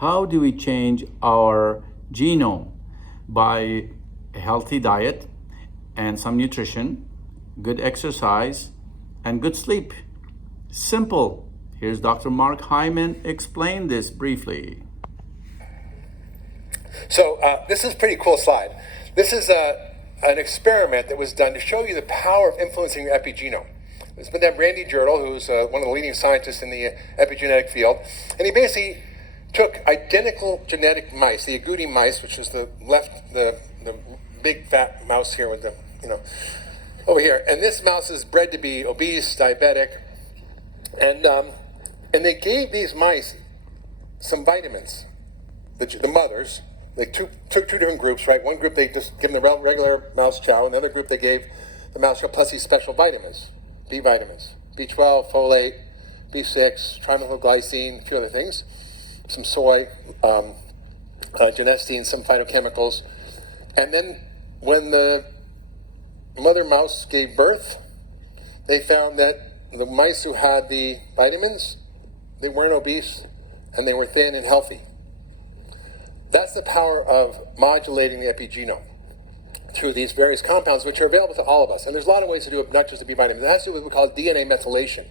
How do we change our genome? By a healthy diet and some nutrition, good exercise, and good sleep. Simple. Here's Dr. Mark Hyman explain this briefly. So this is a pretty cool slide. This is an experiment that was done to show you the power of influencing your epigenome. It's been done by Randy Girdle, who's one of the leading scientists in the epigenetic field, and he basically took identical genetic mice, the agouti mice, which is the big fat mouse here with the, over here, and this mouse is bred to be obese, diabetic, and they gave these mice some vitamins, the mothers. They took two different groups, right? One group they just give them the regular mouse chow, another group they gave the mouse chow plus these special vitamins, B vitamins, B12, folate, B6, trimethylglycine, a few other things, some soy, genistein, some phytochemicals. And then when the mother mouse gave birth, they found that the mice who had the vitamins, they weren't obese and they were thin and healthy. That's the power of modulating the epigenome through these various compounds, which are available to all of us. And there's a lot of ways to do it, not just the B vitamins. It has to do with what we call DNA methylation.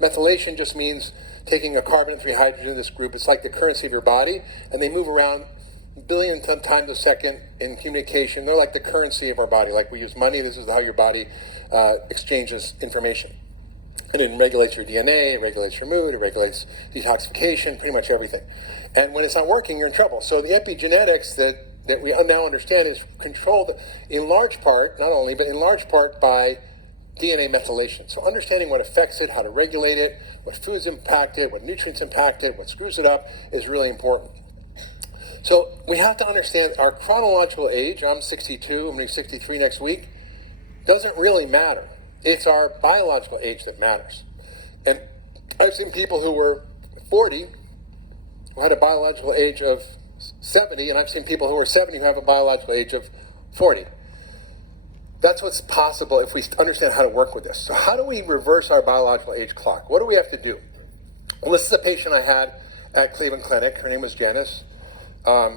Methylation just means taking a carbon and 3 hydrogen in this group. It's like the currency of your body, and they move around billion times a second in communication. They're like the currency of our body. Like we use money, this is how your body exchanges information. And it regulates your DNA, it regulates your mood, it regulates detoxification, pretty much everything. And when it's not working, you're in trouble. So the epigenetics that we now understand is controlled in large part, not only, but in large part by DNA methylation. So understanding what affects it, how to regulate it, what foods impact it, what nutrients impact it, what screws it up is really important. So we have to understand our chronological age. I'm 62, I'm going to be 63 next week. Doesn't really matter. It's our biological age that matters. And I've seen people who were 40 who had a biological age of 70, and I've seen people who are 70 who have a biological age of 40. That's what's possible if we understand how to work with this. So how do we reverse our biological age clock? What do we have to do? Well, this is a patient I had at Cleveland Clinic. Her name was Janice.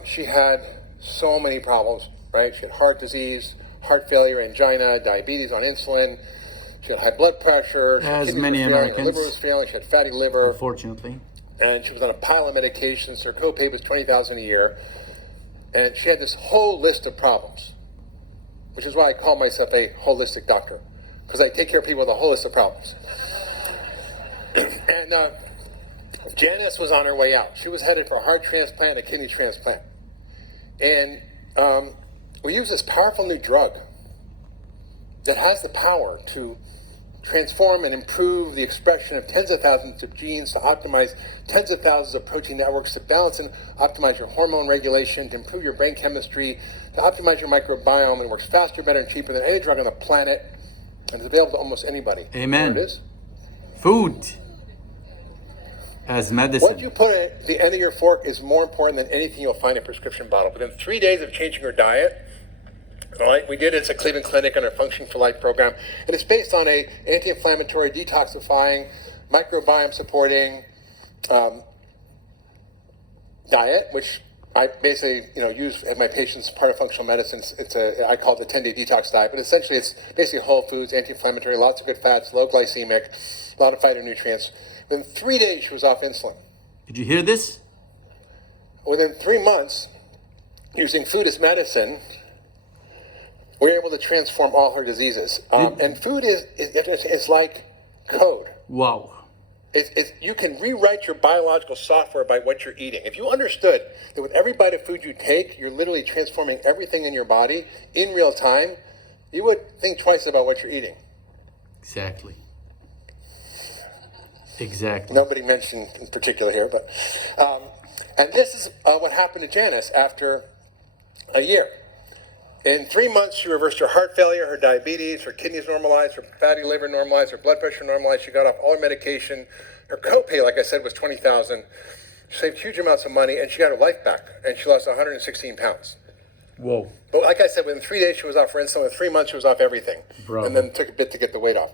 She had so many problems, right? She had heart disease, heart failure, angina, diabetes on insulin. She had high blood pressure. As many Americans. Her liver was failing. She had fatty liver. Unfortunately. And she was on a pile of medications. Her copay was $20,000 a year. And she had this whole list of problems, which is why I call myself a holistic doctor, because I take care of people with a whole list of problems. And Janice was on her way out. She was headed for a heart transplant, a kidney transplant. And we use this powerful new drug that has the power to transform and improve the expression of tens of thousands of genes, to optimize tens of thousands of protein networks, to balance and optimize your hormone regulation, to improve your brain chemistry, to optimize your microbiome, and works faster, better, and cheaper than any drug on the planet, and is available to almost anybody. Amen. There it is. Food as medicine. What you put at the end of your fork is more important than anything you'll find in a prescription bottle. Within 3 days of changing your diet, all right, we did it. It's a Cleveland Clinic and our Function for Life program. And it's based on a anti-inflammatory, detoxifying, microbiome supporting diet, which I basically use at my patients part of functional medicine. I call it the 10-day detox diet, but essentially it's basically whole foods, anti-inflammatory, lots of good fats, low glycemic, a lot of phytonutrients. Within 3 days, she was off insulin. Did you hear this? Within 3 months, using food as medicine, we were able to transform all her diseases. And food is like code. Wow. You can rewrite your biological software by what you're eating. If you understood that with every bite of food you take, you're literally transforming everything in your body in real time, you would think twice about what you're eating. Exactly. Exactly. Nobody mentioned in particular here, but and this is what happened to Janice after a year. In 3 months, she reversed her heart failure, her diabetes, her kidneys normalized, her fatty liver normalized, her blood pressure normalized. She got off all her medication. Her copay, like I said, was $20,000. She saved huge amounts of money, and she got her life back. And she lost 116 pounds. Whoa. But like I said, within 3 days, she was off her insulin. In 3 months, she was off everything. Bravo. And then it took a bit to get the weight off.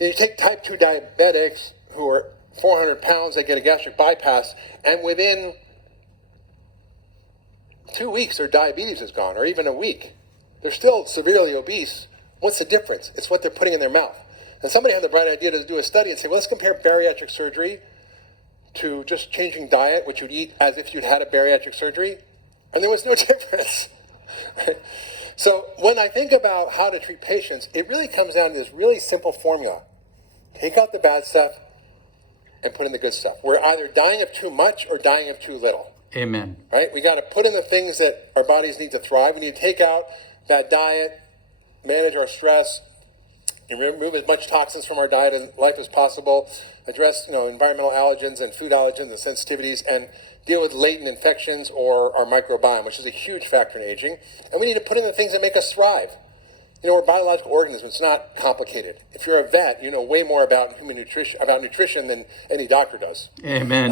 And you take type 2 diabetics who are 400 pounds, they get a gastric bypass, and within 2 weeks their diabetes is gone, or even a week. They're still severely obese. What's the difference? It's what they're putting in their mouth. And somebody had the bright idea to do a study and say, well, let's compare bariatric surgery to just changing diet, which you'd eat as if you'd had a bariatric surgery. And there was no difference. Right? So when I think about how to treat patients, it really comes down to this really simple formula. Take out the bad stuff and put in the good stuff. We're either dying of too much or dying of too little. Amen. Right? We got to put in the things that our bodies need to thrive. We need to take out bad diet, manage our stress, and remove as much toxins from our diet and life as possible, address environmental allergens and food allergens and sensitivities, and deal with latent infections or our microbiome, which is a huge factor in aging. And we need to put in the things that make us thrive. We're biological organisms. It's not complicated. If you're a vet, you know way more about human nutrition, than any doctor does. Amen.